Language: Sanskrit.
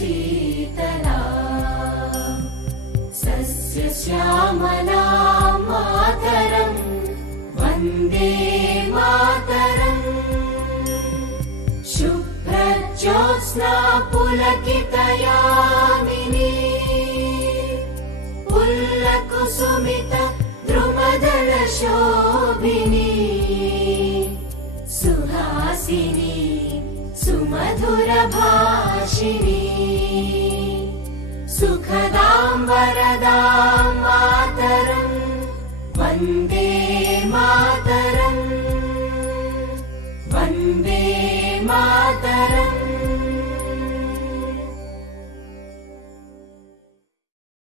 शीतला सस्यश्यामला मातरम् वन्दे मातरम् शुभ्रज्योत्स्ना पुलकितयामिनी पुल्लकुसुमित द्रुमदलशोभिनी सुहासिनी सुमधुरभाषिणी सुखदां वरदां मातरम् वन्दे मातरम् वन्दे मातरम्।